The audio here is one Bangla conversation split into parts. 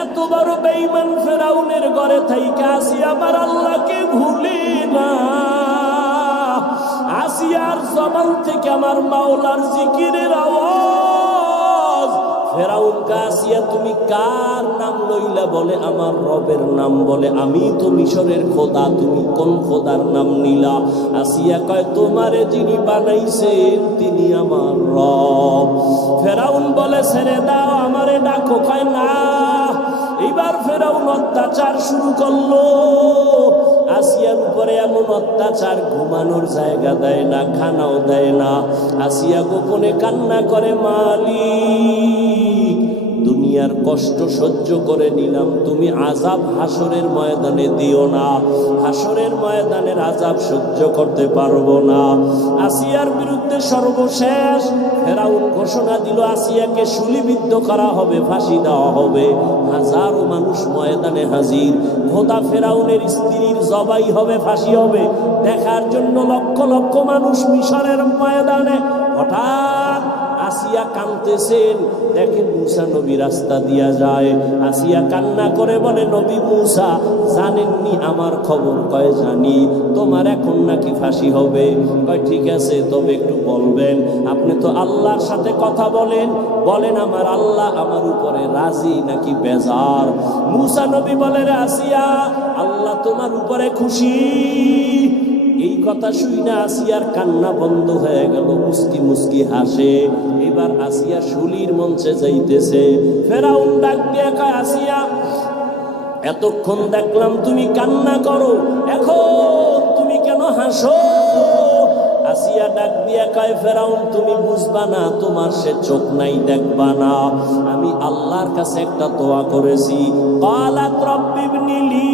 এত বড় বেঈমান ফেরাউনের ঘরে থাইকা আসিয়া আমার আল্লাহকে ভুলি না। আসিয়ার জবান থেকে আমার মাওলার জিকিরের আওয়াজ। ফেরাউন আসিয়া তুমি কার নাম লইলা? বলে আমার রবের নাম। বলে আমি তো মিশরের খোদা, তুমি কোন খোদার নাম নিলা? আসিয়া কয় তোমারে যিনি বানাইছেন তিনি আমার রব। ফেরাউন বলে ছেড়ে দাও, আমারে ডাকো। কয় না। এবার ফেরাউন অত্যাচার শুরু করলো। আসিয়ার উপরে এমন অত্যাচার, ঘুমানোর জায়গা দেয় না, খানাও দেয় না। আসিয়া গোপনে কান্না করে, মালিক দুনিয়ার কষ্ট সহ্য করে নিলাম, তুমি আযাব হাসরের ময়দানে দিও না। হাসরের ময়দানের আযাব সহ্য করতে পারবো না। আসিয়ার বিরুদ্ধে সর্বশেষ ফেরাউন ঘোষণা দিল, আসিয়াকে শুলিবিদ্ধ করা হবে, ফাঁসি দেওয়া হবে। হাজারো মানুষ ময়দানে হাজির। খোদা ফেরাউনের স্ত্রীর জবাই হবে, ফাঁসি হবে। দেখার জন্য লক্ষ লক্ষ মানুষ মিশরের ময়দানে। হঠাৎ আসিয়া কাঁদতেছেন, দেখেন মুসা নবী রাস্তা দিয়া যায়। আসিয়া কান্না করে বলে, নবী মুসা জানেননি আমার খবর? কয় জানি। তোমার এখন নাকি ফাঁসি হবে? কয় ঠিক আছে, তবে একটু বলবেন, আপনি তো আল্লাহর সাথে কথা বলেন, বলেন আমার আল্লাহ আমার উপরে রাজি নাকি বেজার? মুসা নবী বলে, রে আসিয়া, আল্লাহ তোমার উপরে খুশি। এই কথা শুই না আসিয়ার কান্না বন্ধ হয়ে গেল, মুস্কি মুস্কি হাসে। এবার আসিয়া শুলির মঞ্চে যাইতেছে। ফেরাউন ডাক দিয়ে কয়, আসিয়া এতক্ষণ দেখলাম তুমি কান্না করো, এখন তুমি কেন হাসো? আসিয়া ডাক দিয়া কয়, ফেরাউন তুমি বুঝবা না, তোমার সে চোখ নাই, দেখবা না। আমি আল্লাহর কাছে একটা দোয়া করেছি। ক্বালাত রাব্বিবনি লি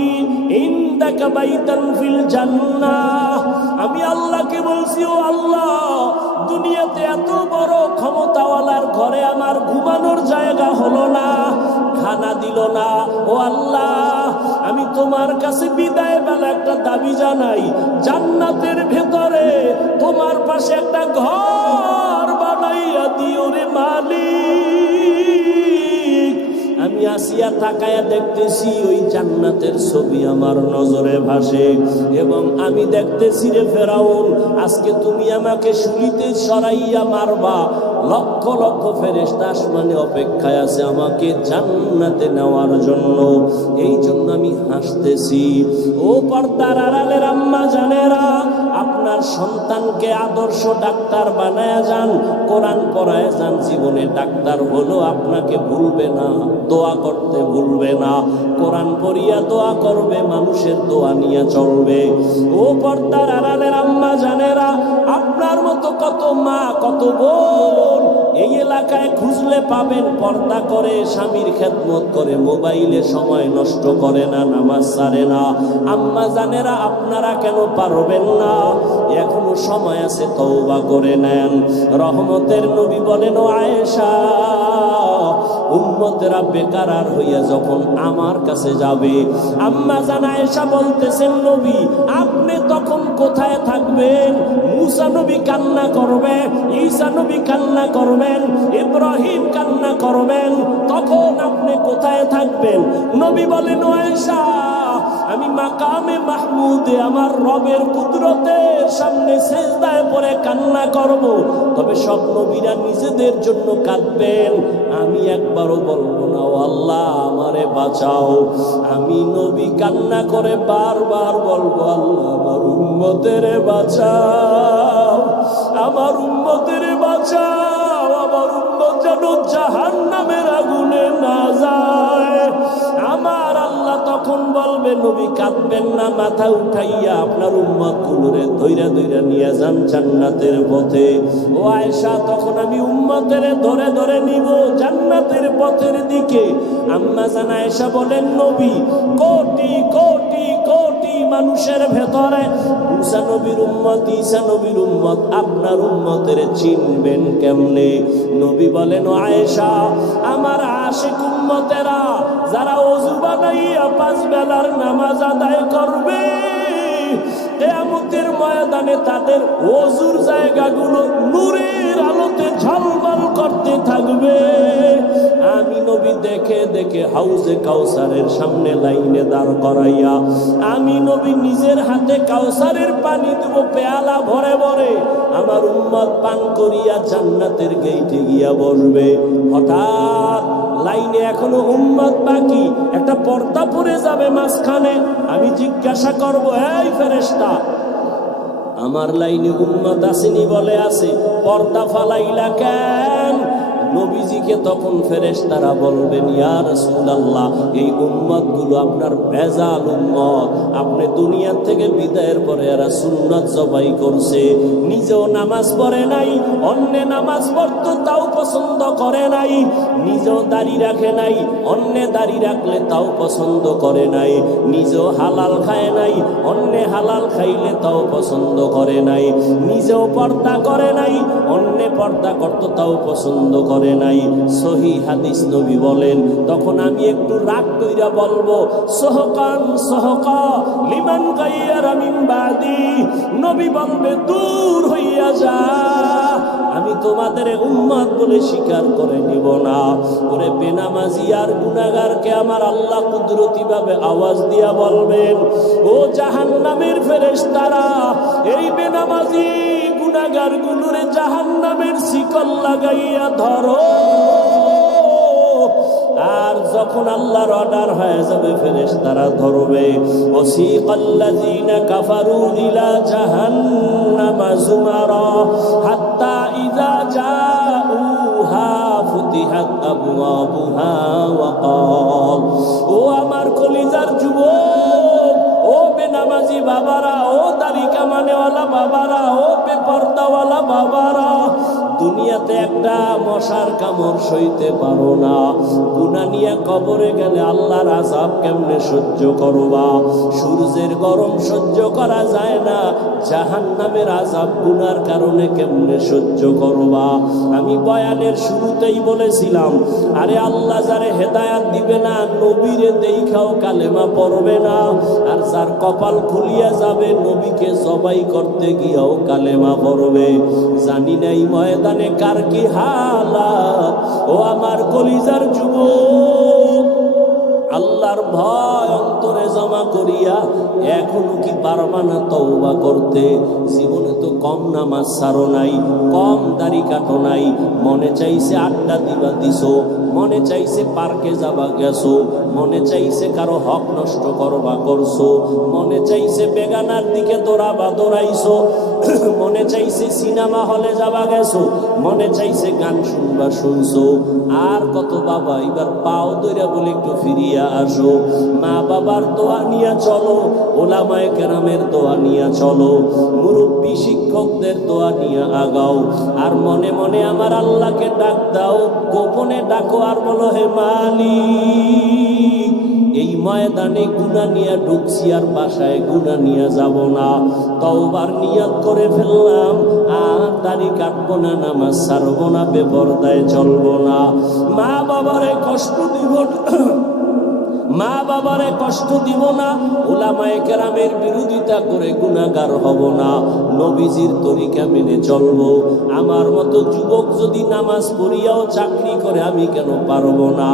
ইনদাকা বাইতান ফিল জান্নাহ। আমি আল্লাহকে বলছি, ও আল্লাহ, দুনিয়াতে এত বড় ক্ষমতাওয়ালার ঘরে আমার ঘুমানোর জায়গা হলো না, খানা দিল না। ও আল্লাহ, আমি তোমার কাছে বিদায় বেলা একটা দাবি জানাই, জান্নাতের ভেতরে তোমার পাশে একটা ঘর বানাইয়া দিও রে মালিক। আমি আসিয়া তাকায়া দেখতেছি ওই জান্নাতের ছবি আমার নজরে ভাসে, এবং আমি দেখতেছি রে ফেরাউন, আজকে তুমি আমাকে শুলিতে সরাইয়া মারবা। লক্ষ লক্ষ ফেরেশতা আসমানে অপেক্ষায় আছে আমাকে জান্নাতে নেওয়ার জন্য। এই জন্য আমি হাসতেছি। ও পর্দার আড়ালের আম্মা জানেরা, আপনার সন্তানকে আদর্শ ডাক্তার বানায়া যান, কোরআন পড়ায় যান। জীবনে ডাক্তার হলো আপনাকে ভুলবে না, দোয়া করতে ভুলবে না। কোরআন পড়িয়া দোয়া করবে, মানুষের দোয়া নিয়ে চলবে। ও পর্দার আড়ালের আম্মা জানেরা, আপনার মতো কত মা, কত বোন এই এলাকায় খুঁজলে পাবেন, পর্দা করে, স্বামীর খেদমত করে, মোবাইলে সময় নষ্ট করে না, নামাজ ছাড়ে না। আম্মা জানেরা, আপনারা কেন পারবেন না? এখনো সময় আছে, তওবা করে নেন। রহমতের নবী বলেন, ও আয়েশা, উম্মতেরা বেকার হইয়া যখন আমার কাছে যাবে, আম্মা জান আয়েশা বলতেছেন, নবী আপনি তখন কোথায় থাকবেন? মুসা নবী কান্না করবে, ঈসা নবী কান্না করবেন, ইব্রাহিম কান্না করবেন, তখন আপনি কোথায় থাকবেন? নবী বলেন, আয়েশা, আমি মাকামে মাহমুদে আমার রবের কুদরতের সামনে সিজদায় পড়ে কান্না করব। তবে সব নবীরা নিজেদের জন্য কাঁদবেন, আমি একবারও বলবো না, ও আল্লাহ আমারে বাঁচাও। আমি নবী কান্না করে বারবার বলবো, আল্লাহ আমার উম্মতের বাঁচাও, আমার উম্মতের বাঁচাও, আমার উম্মত যেন জাহান্নামের আগুনে না যায়। আমার আল্লাহ তখন বলবে, নবী কাঁদবেন না, মাথা উঠাইয়া আপনার উম্মত গুলোরে ধইরা ধইরা নিয়ে যান জান্নাতের পথে। ও আয়েশা, তখন আমি উম্মতের ধরে ধরে নিব জান্নাতের পথের দিকে। আম্মা জান আয়েশা বলেন, নবী কোটি কোটি কোটি মানুষের ভেতরে মুসা নবীর উম্মত, ঈসা নবীর উম্মত, আপনার উম্মতের চিনবেন কেমনে? নবী বলেন, ও আয়েশা, আমার আশিক উম্মতেরা যারা ওযু বানাইয়া 5 বেলার নামাজ আদায় করবে, কিয়ামতের ময়দানে তাদের ওযুর জায়গাগুলো নূরের আলোতে ঝলমল করতে থাকবে। আমি নবী দেখে দেখে হাউজে কাউসারের সামনে লাইনে দাঁড় করাইয়া আমি নবী নিজের হাতে কাউসারের পানি দেব পেয়ালা ভরে ভরে, আমার উম্মত পান করিয়া জান্নাতের গেইটে গিয়া বসবে। হঠাৎ লাইনে এখনো উম্মত বাকি, একটা পর্দা পড়ে যাবে মাঝখানে। আমি জিজ্ঞাসা করব, এই ফেরেশতা, আমার লাইনে উম্মত আসেনি? বলে আছে। পর্দা ফালাইলা কেন? নবীজিকে তখন ফেরেশতারা বলবেন, ইয়া রাসূলুল্লাহ, এই উম্মতগুলো আপনার ভেজাল উম্মত। আপনি দুনিয়া থেকে বিদায়ের পরে এরা সুন্নাত জবাই করছে, নিজেও নামাজ পড়ে নাই, অন্য নামাজ পড়তো তাও পছন্দ করে নাই, নিজেও দাড়ি রাখে নাই, অন্য দাড়ি রাখলে তাও পছন্দ করে নাই, নিজেও হালাল খায় নাই, অন্য হালাল খাইলে তাও পছন্দ করে নাই, নিজেও পর্দা করে নাই, অন্য পর্দা করতো তাও পছন্দ করে নাই। সহিহ হাদিস, নবী বলেন, তখন আমি একটু রাগ কইরা বলবো, সহকান সহকা লিমান গায়্যারা মিন বাদি। নবী বলবে, দূর হইয়া যা, আমি তোমাদের উম্মত বলে স্বীকার করে নিব না। ওরে বেনামাজি আর গুনাহগারকে আমার আল্লাহ কুদরতি ভাবে আওয়াজ দিয়া বলবেন, ও জাহান্নামের ফেরেশতারা, এই বেনামাজি গুনাহগার গুলোরে জাহান্নামের শিকল লাগাইয়া ধরো। আর যখন আল্লাহর অর্ডার হয়ে যাবে, ফেরেশতারা ধরবে। ওয়াসিকাল্লাযীনা কাফারু ইলা জাহান্নামা যুমারা হাত্তা ইযা জাউহা ফুতিহাত আবওয়াবুহা ওয়া ক্বাল, ও আমার কলিজার যুবক, ও বেনামাজি বাবারা, ও দাড়ি কামানেওয়ালা বাবারা, ও বেপরদাওয়ালা বাবারা, দুনিয়াতে একটা মশার কামড় সইতে পারো না, গুনাহ নিয়ে কবরে গেলে আল্লাহর আযাব কেমনে সহ্য করবা? সূর্যের গরম সহ্য করা যায় না, জাহান্নামের আযাব গুনার কারণে কেমনে সহ্য করবা? আমি বয়ানের শুরুতেই বলেছিলাম, আরে আল্লাহ যারে হেদায়াত দিবে না, নবীরে দেখাও কালেমা পড়বে না, আর যার কপাল খুলিয়া যাবে, নবীকে জবাই করতে গিয়েও কালেমা পড়বে। জানি নাই ময়দানে কার কি হালাত। ও আমার কলিজার যুবক, আল্লাহর ভয় অন্তরে জমা করিয়া এখনো কি পারবা না তওবা করতে? জীবনে তো কম নামাজ ছাড়ো নাই, কম দাড়ি কাটো নাই, মনে চাইছে আড্ডা দিবা দিছো, মনে চাইছে পার্কে যাবা গেছো, মনে চাইছে কারো হক নষ্ট করবা করছো, মনে চাইছে বেগানার দিকে দৌড়াবা দৌড়াইছো, মনে চাইছে সিনেমা হলে যাবা গেছো, মনে চাইছে গান শুনবা শুনছো। আর কত বাবা, এবার পাও দইরা বলে একটু ফিরিয়া আসো। মা বাবার দোয়া নিয়ে চলো, ওলামায়ে কেরামের দোয়া নিয়ে চলো, মুরব্বী শিক্ষকদের দোয়া নিয়ে আগাও। আর মনে মনে আমার আল্লাহকে ডাক দাও, গোপনে ডাকো আর বলো, হে মালিক, এই ময়দানে গুনাহ নিয়ে ঢুকছি, আর বাসায় গুনাহ নিয়ে যাব না, তওবার নিয়ত করে ফেললাম, আর দাড়ি কাটবো না, নামাজ ছাড়বো না, বেপরদায় চলবো না, মা বাবারে কষ্ট দিব মা বাবারে কষ্ট দিব না, উলামায়ে কেরামের বিরোধিতা করে গুনাহগার হব না, নবীজির তরিকা মেনে চলবো। আমার মতো যুবক যদি নামাজ পড়িয়াও চাকরি করে, আমি কেন পারবো না?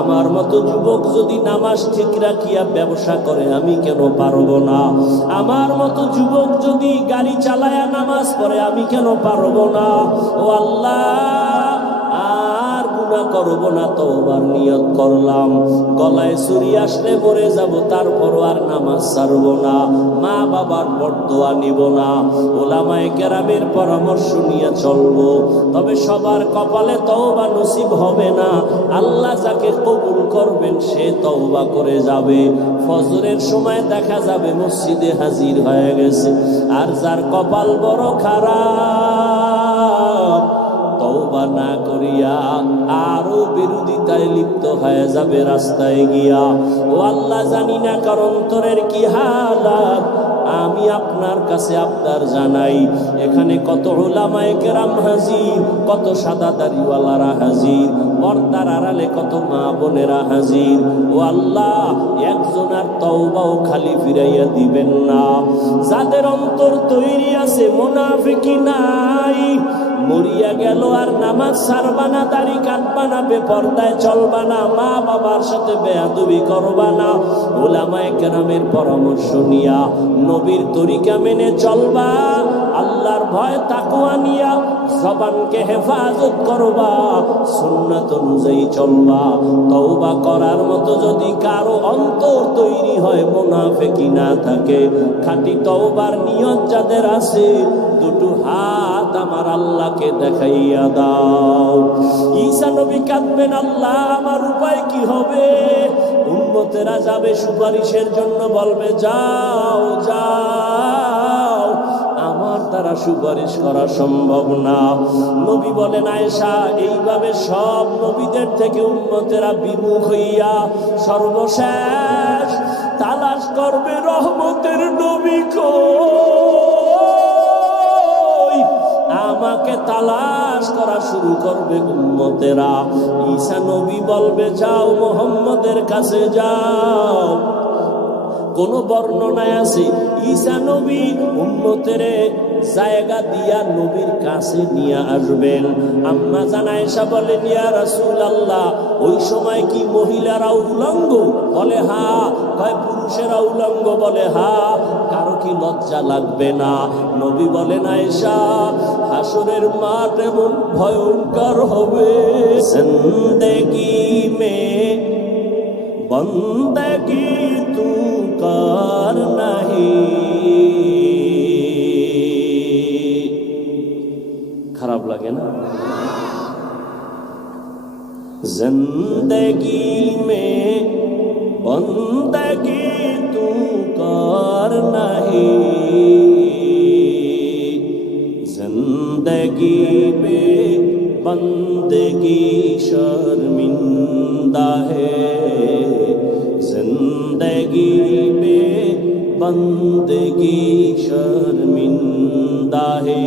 আমার মতো যুবক যদি নামাজ ঠিক রাখিয়া ব্যবসা করে, আমি কেন পারবো না? আমার মতো যুবক যদি গাড়ি চালায়া নামাজ পড়ে, আমি কেন পারবো না? ও আল্লাহ, করবো না, তওবার নিয়ত করলাম, গলায় ছুরি আসলে মরে যাব, তারপরও আর নামাজ ছাড়বো না, মা বাবার বরদোয়া নিব না, ওলামায়ে কেরামের পরামর্শ নিয়ে চলবো। তবে সবার কপালে তওবা নসিব হবে না, আল্লাহ যাকে কবুল করবেন সে তওবা করে যাবে, ফজরের সময় দেখা যাবে মসজিদে হাজির হয়ে গেছে। আর যার কপাল বড় খারাপ, তওবা না করিয়া আরো বিরোধিতায় লিপ্ত হয়ে যাবে রাস্তায় গিয়া। ও আল্লাহ, জানি না কার অন্তরের কি হালাত, আমি আপনার কাছে আবদার জানাই, এখানে কত উলামায়ে কেরাম হাজির, কত সাদা দাড়িওয়ালারা হাজির, পর্দার আড়ালে কত মা বোনেরা হাজির। ও আল্লাহ, একজনের তওবাও খালি ফিরাইয়া দিবেন না। যাদের অন্তর তৈরি আছে, মুনাফিকি নাই, মরিয়া গেল আর নামাজ ছাড়বা না, দাড়ি কাটবা না, বেপরদায় চলবা না, মা বাবার সাথে বেয়াদবি করবা না, উলামায়ে কেরামের পরামর্শ নিয়া নবীর তরিকা মেনে চলবা, আল্লাহর ভয় তাকওয়া নিয়া জবানকে হেফাজত করবা, সুন্নাত অনুযায়ী চলবা। তওবা করার মতো যদি কারো অন্তর তৈরি হয়, মুনাফিকি না থাকে, খাঁটি তওবার নিয়ত যাদের আছে, দুটো হাত আমার আল্লাহকে দেখাইয়া দাও। ঈসা নবী কাঁদবেন, আল্লাহ আমার উপায় কি হবে? উম্মতেরা যাবে সুপারিশের জন্য, বলবে যাও যাও, আমার দ্বারা সুপারিশ করা সম্ভব না। নবী বলেন, আয়েশা, এইভাবে সব নবীদের থেকে উম্মতেরা বিমুখ হইয়া সর্বশেষ তালাশ করবে রহমতের নবী কই, আমাকে তালাশ করা শুরু করবে উম্মতেরা। ঈসা নবী বলবে, যাও মুহাম্মদের কাছে যাও। কোন বর্ণনায় আছে ঈসা নবী উম্মতের জায়গা দিয়া নবীর কাছে নিয়ে আসবেন। আম্মা জান আয়েশা বলেন, ইয়া রাসূলুল্লাহ, ওই সময় কি মহিলারা উলঙ্গ? বলে হ্যাঁ। কয় পুরুষেরা উলঙ্গ? বলে হ্যাঁ। কারো কি লজ্জা লাগবে না? নবী বলেন, আয়েশা, হাসরের মাঠ এমন ভয়ঙ্কর হবে, জিন্দেগি মে বন্দগি তু কর নাহি। খারাপ লাগে না? জিন্দেগি মে বন্দগি তু কর নাহি, জিন্দেগি মে বন্দগি শর্মিন্দা হে, जिंदगी में बंदगी शर्मिंदा है।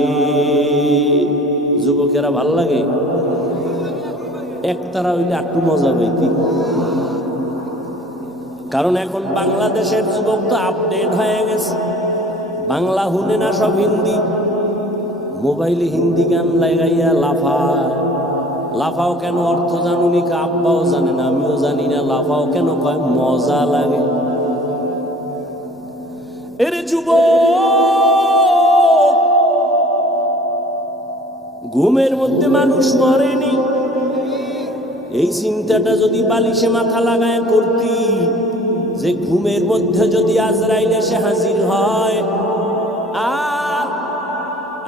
যুবকেরা ভাল লাগে? একতারা হইলে একটু মজা পাইতি, কারণ এখন বাংলাদেশের যুবক তো আপডেট হয়ে গেছে, বাংলা হুনে না, সব হিন্দি। মোবাইলে হিন্দি গান লাগাইয়া লাফায়। লাফাও কেন অর্থ জানুনি, আব্বাও জানে না, আমিও জানি না। লাফাও কেন কয় মজা লাগে। এরে যুবক, ঘুমের মধ্যে মানুষ মরেনি, এই চিন্তাটা যদি বালিশে মাথা লাগায় করতি, যে ঘুমের মধ্যে যদি আজরাইল এসে হাজির হয়, আর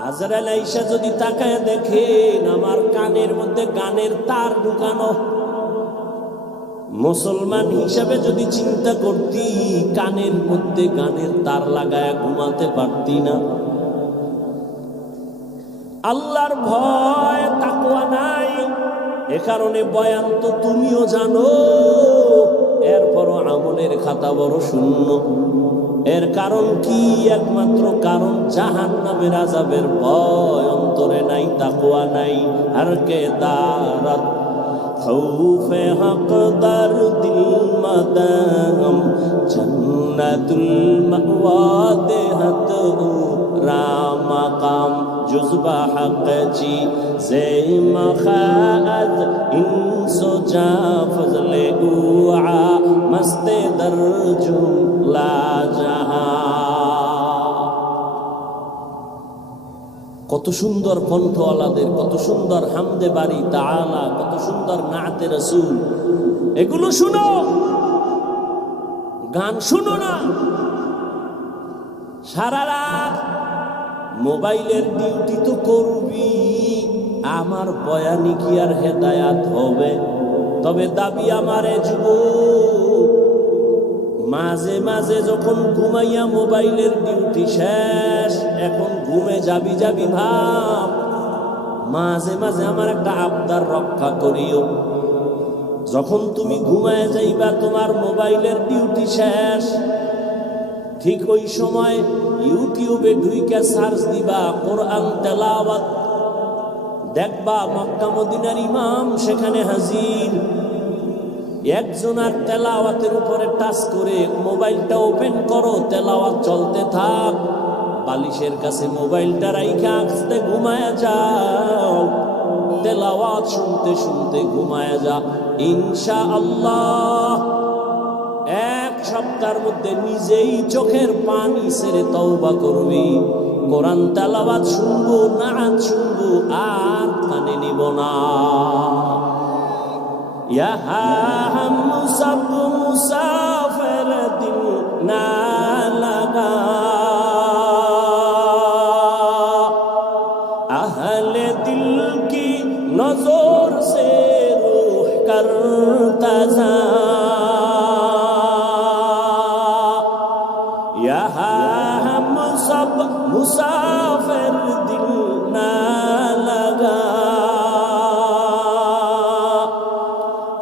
আজরাইল আইসা যদি তাকায় দেখেন আমার কানের মধ্যে গানের তার ঢুকানো, মুসলমান হিসাবে যদি চিন্তা করতি, কানের মধ্যে গানের তার লাগায় ঘুমাতে পারতি না। আল্লাহর ভয় তাকওয়া নাই, এ কারণে বয়ান তো তুমিও জানো, এরপরও আমলের খাতা বড় শূন্য। এর কারণ কি? একমাত্র কারণ জাহান্নামের আযাবের ভয় অন্তরে নাই, তাকওয়া নাই। আর কে দারাত খৌফে হক দার দিল মাদাম, জান্নাতুল মাওয়া দেহাত রামাকাম, জুজবা হক জি জে মখাদ ইনসো জা ফজলে উআ মস্তে দরজু লা জাহা। কত সুন্দর কণ্ঠওয়ালাদের, কত সুন্দর হামদে বাড়ি তাআলা, কত সুন্দর নাতে রাসূল। এগুলো শুনো, গান শুনো না। সারা রাত মোবাইলের ডিউটি তো করবি, আমার বয়ানি কি আর হেদায়াত হবে? তবে দাবি আমারে যুবক, মাঝে মাঝে যখন ঘুমাইয়া মোবাইলের ডিউটি শেষ, এখন ঘুমে যাবি যাবি ভাব, মাঝে মাঝে আমার একটা আবদার রক্ষা করিও। যখন তুমি ঘুমায় যাইবা, তোমার মোবাইলের ডিউটি শেষ, ঠিক ওই সময় ইউটিউবে ঢুইকা সার্চ দিবা কোরআন তেলাওয়াত, দেখবা মক্কা মদিনার ইমাম সেখানে হাজির। একজনের তেলাওয়াতের উপরে টাচ করে মোবাইলটা ওপেন করো, তেলাওয়াত চলতে থাক, বালিশের কাছে মোবাইলটা রাইখা আস্তে ঘুমায়া যাও, তেলাওয়াত শুনতে শুনতে ঘুমায়া যা। ইনশাআল্লাহ এক সপ্তাহের মধ্যে নিজেই চোখের পানি ছেড়ে তওবা করবি। কোরআন তেলাওয়াত শুনবো, নাচ শুনবো, আর কানে নিব না। यहाँ हम सब मुसाफिर दिल ना लगा, अहले दिल की नजर से रूह करता जा, यहाँ हम सब मुसाफिर दिल ना लगा,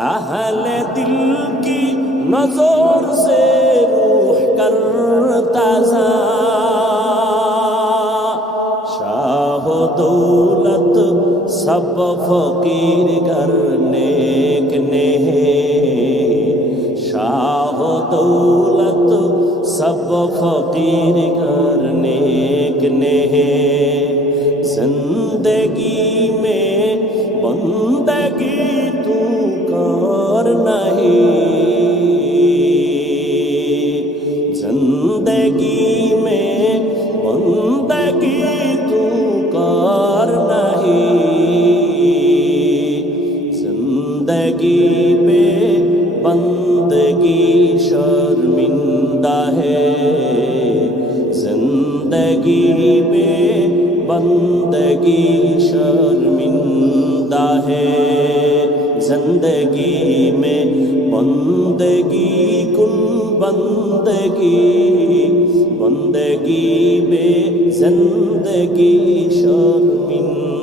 अहले दिल की नजर से रूह करता जा, शाह दौलत सब फकीर घर नेक ने, शाह दौलत सब फकीर घर नेक ने, जिंदगी में बंदगी तू कर नहीं, जिंदगी में बंदगी तू कर नहीं, जिंदगी पे बंदगी शर्मिंदा है, जिंदगी पे बंदगी शर्मिंदा है, जिंदगी में बंदगी कुन बंदगी, बंदगी में जिंदगी शर्मिंदगी।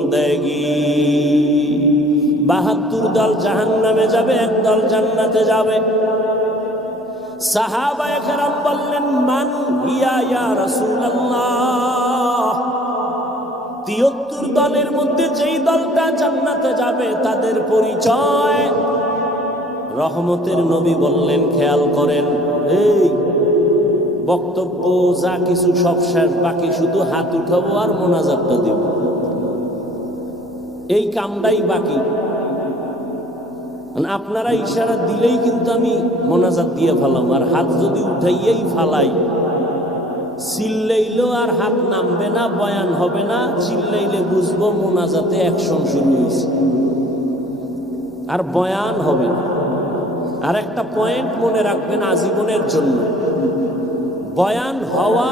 72 দল জাহান্নামে যাবে, এক দল জান্নাতে যাবে। সাহাবায়ে কেরাম বললেন, মান হিয়া ইয়া রাসূলুল্লাহ। 73 দলের মধ্যে যেই দলটা জান্নাতে যাবে তাদের পরিচয়। রহমতের নবী বললেন, খেয়াল করেন, এই বক্তব্য যা কিছু সব শেষ, বাকি শুধু হাত উঠাবো আর মোনাজাতটা দেব, এই কামটাই বাকি। আপনারা ইশারা দিলেই কিন্তু আমি মোনাজাত দিয়ে ফেলাম, আর হাত যদি উঠাইয়েই ফালাই, চিল্লাইলেও আর হাত নামবে না, বয়ান হবে না, চিল্লাইলে বুঝবো মোনাজাতে অ্যাকশন শুরু হয়েছে, আর বয়ান হবে না। আর একটা পয়েন্ট মনে রাখবেন আজীবনের জন্য, বয়ান হওয়া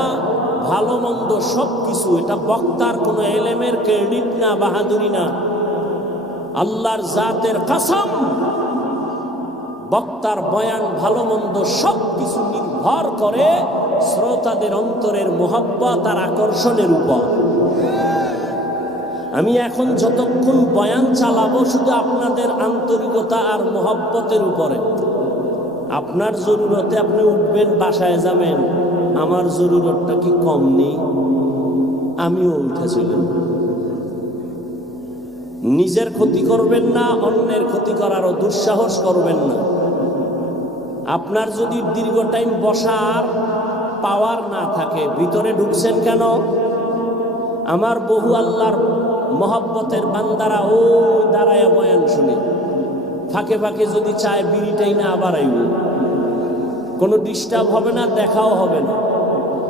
ভালো মন্দ সব কিছু, এটা বক্তার কোনো এলেমের ক্রেডিট না, বাহাদুরি না, আল্লাহর জাতের কসম। বক্তার বয়ান ভালো মন্দ সব কিছু নির্ভর করে শ্রোতাদের অন্তরের মোহাব্বত আর আকর্ষণের উপর। আমি এখন যতক্ষণ বয়ান চালাবো শুধু আপনাদের আন্তরিকতা আর মোহাব্বতের উপরে। আপনার জরুরতে আপনি উঠবেন, বাসায় যাবেন, আমার জরুরতটা কি কম নেই? আমিও উঠেছিলাম। নিজের ক্ষতি করবেন না, অন্যের ক্ষতি করারও দুঃসাহস করবেন না। আপনার যদি দীর্ঘ টাইম বসার পাওয়ার না থাকে, ভিতরে ঢুকছেন কেন? আমার বহু আল্লাহর মহব্বতের বান্দারা ওই দাঁড়ায় বয়ান শুনে, ফাঁকে ফাঁকে যদি চায় বিড়িটাই না আবার আইব, কোনো ডিস্টার্ব হবে না, দেখাও হবে না।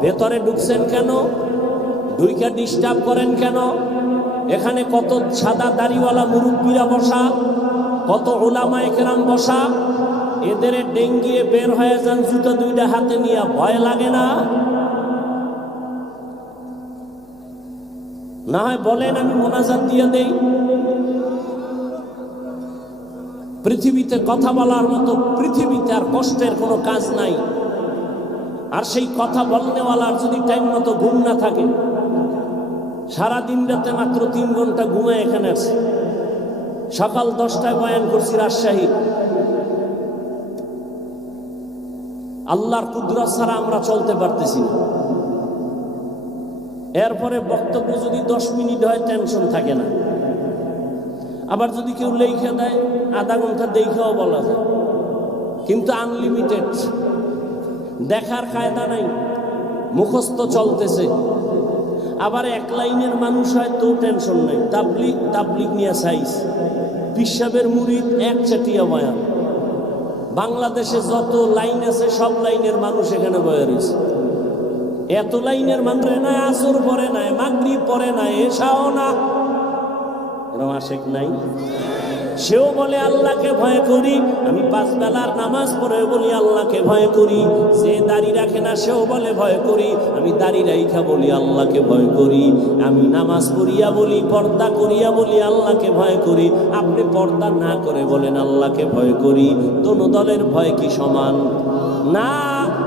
ভেতরে ঢুকছেন কেন? ঢুইকা ডিস্টার্ব করেন কেন? এখানে কত সাদা দাড়িওয়ালা মুরব্বীরা বসা, কত উলামায়ে কেরাম বসা, এদের ডেঙ্গিয়ে বের হয়ে যান জুতো দুইটা হাতে নিয়ে, ভয় লাগে না? না হয় বলেন আমি মোনাজাত দিয়ে দেই। পৃথিবীতে কথা বলার মতো পৃথিবীতে আর কষ্টের কোনো কাজ নাই। আর সেই কথা বলনেওয়ালার যদি টাইম মতো ঘুম না থাকে, সারা দিন রাতে মাত্র 3 ঘন্টা ঘুমায় এখানে আছে। সকাল 10টায় বয়ান করছি রাজশাহী, আল্লাহর কুদরত ছাড়া আমরা চলতে পারতেছি না। এরপরে বক্তব্য যদি 10 মিনিট হয় টেনশন থাকে না। আবার যদি কেউ লেখা দেয় আধা ঘন্টা দেখেও বলা যায়, কিন্তু আনলিমিটেড দেখার কায়দা নাই, মুখস্থ চলতেছে। আবার এক লাইনের মানুষ হয় তো টেনশন নাই, তাবলিগ নিয়ে সাইজ পিসাবের মুরিদ এক চাটিয়া বয়ান। বাংলাদেশে যত লাইন আছে সব লাইনের মানুষ এখানে বয়ে রয়েছে। এত লাইনের মানুষ নাই, আসর পরে নাই, মাগরিব পরে নাই, এশাও না, এরকম আশেক নাই। সেও বলে আল্লাহকে ভয় করি, আমি 5 বেলার নামাজ পড়ে বলি আল্লাহকে ভয় করি। যে দাড়ি রাখে না সেও বলে ভয় করি, আমি দাড়ি রাইখা বলি আল্লাহকে ভয় করি। আমি নামাজ পড়িয়া বলি, পর্দা করিয়া বলি আল্লাহকে ভয় করি। আপনি পর্দা না করে বলেন আল্লাহকে ভয় করি। দোনো দলের ভয় কি সমান? না।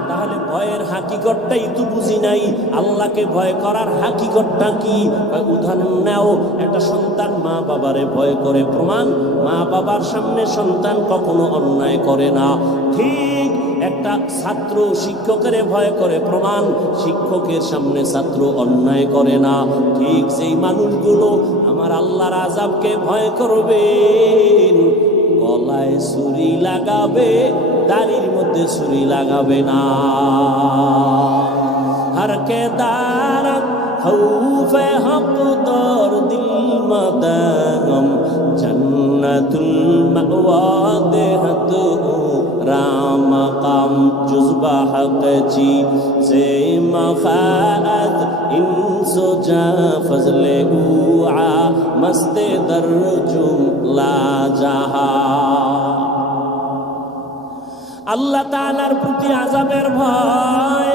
তাহলে ভয়ের হাকিকতটাই তো বুঝি নাই। আল্লাহকে ভয় করার হাকিকতটা কি? উদাহরণ নাও, একটা সন্তান মা বাবারে ভয় করে, প্রমাণ মা বাবার সামনে সন্তান কখনো অন্যায় করে না। ঠিক একটা ছাত্র শিক্ষকের ভয় করে, প্রমাণ শিক্ষকের সামনে ছাত্র অন্যায় করে না। ঠিক সেই মানুষগুলো আমার আল্লাহর আযাবকে ভয় করবেন, গলায় ছুরি লাগাবে, দাড়ির মধ্যে ছুরি লাগাবে না। हर के दारत खौफे हक दर दिल मदगम जन्नतुल मअवा देहत राम काम जुज़बा हक जी से मखात इंसो जा फजले उआ मस्ते दर जुमला जहा। আল্লাহ তাআলার প্রতি আযাবের ভয়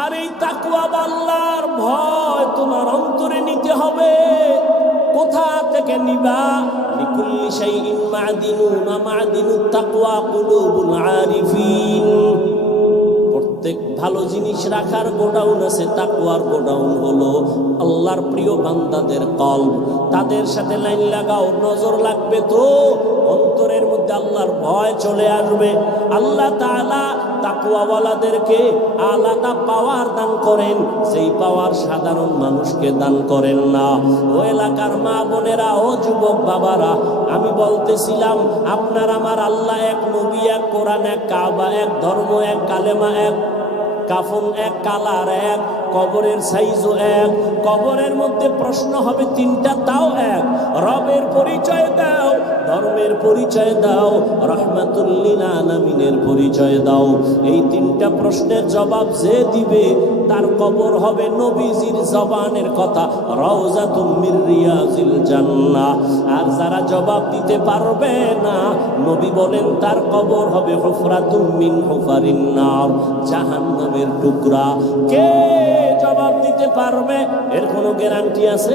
আর এই তাকওয়া আল্লাহর ভয় তোমার অন্তরে নিতে হবে। কোথা থেকে নিবা? লিকুল্লি শাইইন মা'দিনুন মা'দিনুত তাকওয়া কুলুবুল আরিফিন। প্রত্যেক ভালো জিনিস রাখার গোডাউন আছে, তাকওয়ার গোডাউন হলো আল্লাহর প্রিয় বান্দাদের কলব। তাদের সাথে লাইন লাগাও, নজর লাগবে তো অন্তরের মধ্যে আল্লাহর ভয় চলে আসবে। আল্লাহ তাআলা তাকওয়াওয়ালাদেরকে আলাদা পাওয়ার দান করেন, সেই পাওয়ার সাধারণ মানুষকে দান করেন না। ও এলাকার মা বোনেরা, ও যুবক বাবারা, আমি বলতেছিলাম আপনার আমার আল্লাহ এক, নবী এক, কোরআন এক, কাবা এক, ধর্ম এক, কালেমা এক, কাফন এক, কালার এক, কবরের সাইজও এক। কবরের মধ্যে প্রশ্ন হবে 3টা, তাও এক। রবের পরিচয় দাও, ধর্মের পরিচয় দাও, রাহমাতুল লিল আলামিনের পরিচয় দাও। এই 3টা প্রশ্নের জবাব যে দিবে তার কবর হবে নবীজির জবানের কথা, রাউযাতুম মির রিয়াজিল জান্নাহ। আর যারা জবাব দিতে পারবে না, নবী বলেন তার কবর হবে হুফরাতুম মিন হুফারিন নার, জাহান্নামের টুকরা। কে জবাব দিতে পারবে? এর কোনো গ্যারান্টি আছে?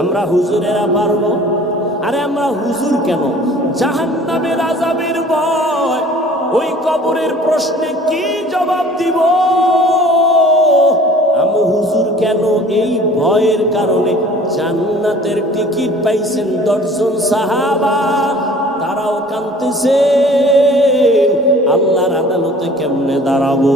আমরা হুজুরেরা পারবো? আরে আমরা হুজুর কেন? জাহান্নামের আযাবের ভয়, ওই কবরের প্রশ্নে কি জবাব দিব? আমি হুজুর কেন? এই ভয়ের কারণে জান্নাতের টিকিট পাইছেন 10 জন সাহাবা, তারাও কাঁদতেছে আল্লাহর আদালতে কেমনে দাঁড়াবো।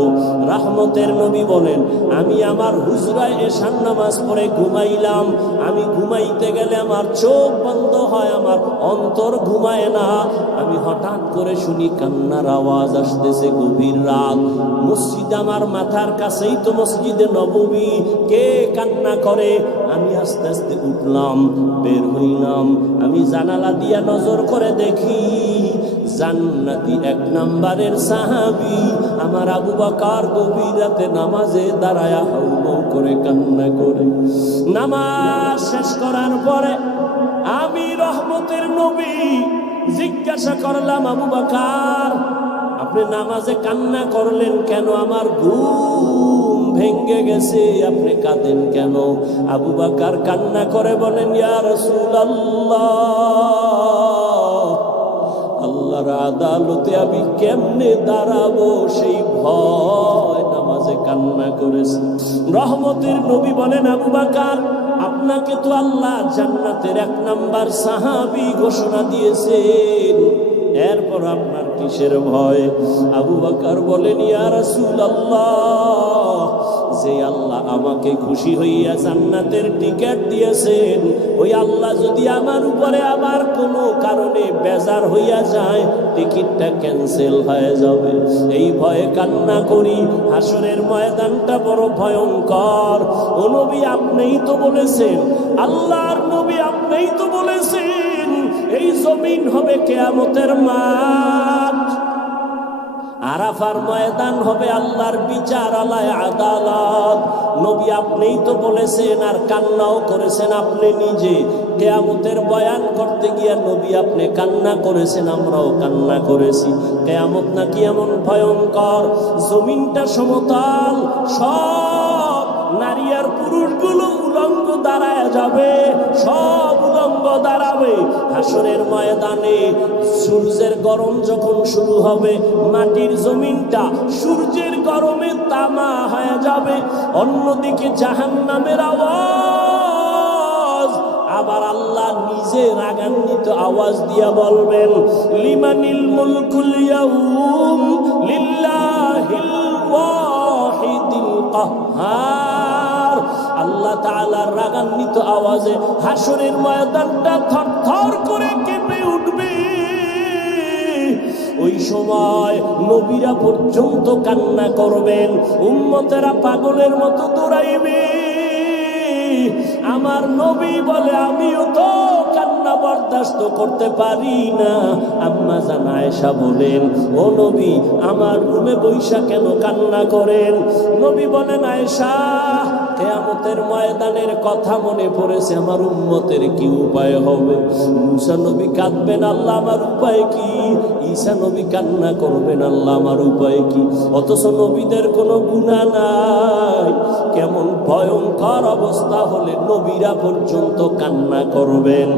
রাহমতের নবী বলেন, আমি আমার হুজরায় এশার নামাজ পড়ে ঘুমাইলাম, আমি ঘুমাইতে গেলে আমার চোখ বন্ধ হয়, আমার অন্তর ঘুমায় না। আমি হঠাৎ করে শুনি কান্নার আওয়াজ আসতেছে, গভীর রাত, মসজিদ আমার মাথার কাছেই তো মসজিদে নববী, কে কান্না করে? আমি আস্তে আস্তে উঠলাম, বের হইলাম, আমি জানালা দিয়া নজর করে দেখি জান্নাতি 1 নম্বরের সাহাবী আমার আবু বকর গভীর রাতে নামাজে দাঁড়ায়া হাউমাউ করে কান্না করে। নামাজ শেষ করার পরে আমি রহমতের নবী জিজ্ঞাসা করলাম, আবু বকর আপনি নামাজে কান্না করলেন কেন? আমার ঘুম ভেঙে গেছে, আপনি কাঁদেন কেন? আবু বকর কান্না করে বলেন, ইয়া রাসূলুল্লাহ, আল্লাহর আদালতে আমি কেমনে দাঁড়াবো সেই ভয় নামাজে কান্না করেছি। রহমতের নবী বলেন, আবু বকর আপনাকে তো আল্লাহ জান্নাতের 1 নম্বর সাহাবী ঘোষণা দিয়েছেন, এরপর আপনার কিসের ভয়? আবু বকর বলেন, ইয়া রাসূলুল্লাহ, যে আল্লাহ আমাকে খুশি হইয়া জান্নাতের টিকিট দিয়েছেন, ওই আল্লাহ যদি আমার উপরে আবার কোনো কারণে বেজার হইয়া যায়, টিকিটটা ক্যান্সেল হয়ে যাবে। এই ভয়ে কান্না করি। হাসরের ময়দানটা বড় ভয়ঙ্কর। ও নবী, আপনিই তো বলেছেন, আল্লাহর নবী আপনিই তো বলেছেন এই জমিন হবে কিয়ামতের মাঠ, আরাফার ময়দান হবে আল্লাহর বিচারালয়, আদালত। নবী আপনিই তো বলেছেন, আর কান্নাও করেছেন আপনি নিজে। কিয়ামতের বয়ান করতে গিয়া নবী আপনি কান্না করেছেন, আমরাও কান্না করেছি। কিয়ামত নাকি এমন ভয়ঙ্কর, জমিনটা সমতল, সব নারী আর পুরুষগুলো উলঙ্গ দাঁড়ায় যাবে, সব উলঙ্গ দাঁড়াবে। হাসরের ময়দানে সূর্যের গরম যখন শুরু হবে, মাটির জমিনটা সূর্যের গরমে তামা হয়ে যাবে। অন্যদিকে জাহান্নামের আওয়াজ, আবার আল্লাহ নিজে রাগান্বিত আওয়াজ দিয়া বলবেন, লিমানিল মুলকুল ইয়াউম লিল্লাহিল ওয়াহিদিল কাহ্হার। আল্লাহ তাআলার রাগান্বিত আওয়াজে হাসরের ময়দানটা থরথর করে কেঁপে উঠবে। ওই সময় নবীরা পর্যন্ত কান্না করবেন, উম্মতেরা পাগলের মতো দৌড়াইবে। আমার নবী বলে, আমিও তো কান্না বরদাস্ত করতে পারি না। আম্মা জান আয়েশা বলেন, ও নবী, আমার রুমে বৈশা কেন কান্না করেন? নবী বলেন, আয়েশা, কিয়ামতের ময়দানের কথা মনে পড়েছে, আমার উম্মতের কি উপায় হবে? মুসা নবী কাঁদবেন, আল্লাহ আমার উপায় কি? ঈসা নবী কান্না করবেন, আল্লাহ আমার উপায় কি? অথচ নবীদের কোনো গুনাহ নাই। কেমন ভয়ঙ্কর অবস্থা হলে নবীরা পর্যন্ত কান্না করবেন।